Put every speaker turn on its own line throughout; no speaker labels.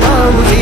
माऊली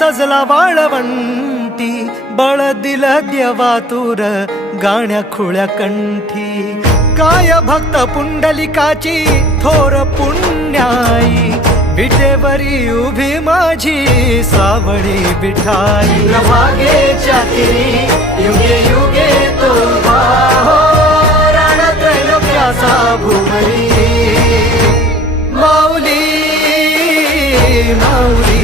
सजला वाळवंटी बळ दिल देवातूर गाण्या खुळ्या कंठी. काय भक्त पुंडलिकाची थोर पुण्याई विटेवरी उभी माझी सावळी बिठाई प्रभागेच्या युगे युगे तो हो रणत्रैलोक्याचा माऊली माऊली